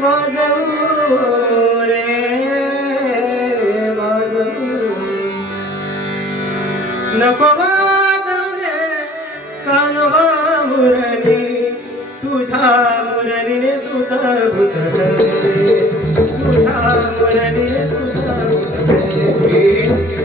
মধুরে মধু নকবাদরে কানবা মুরলি তুঝা মুরলি নে তুতা ভুতরে। তুঝা মুরলি নে তুতা ভুতরে।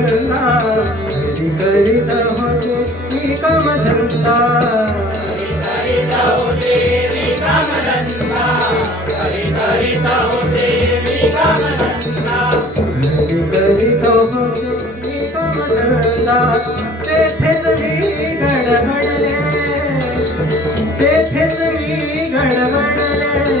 कामधंदा घरी करीत होते मी कामधंदा घरी करीत होते मी कामधंदा तेथेच मी गडबडले. तेथेच मी गडबडले.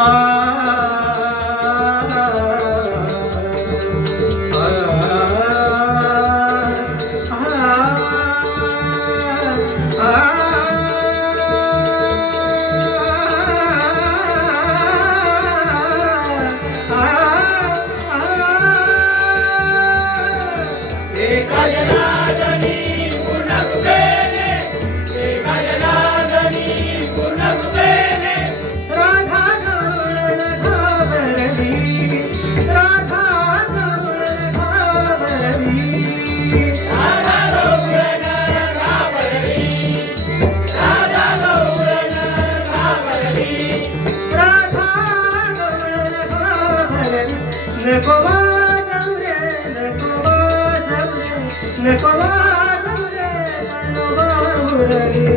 Ah. Thank you.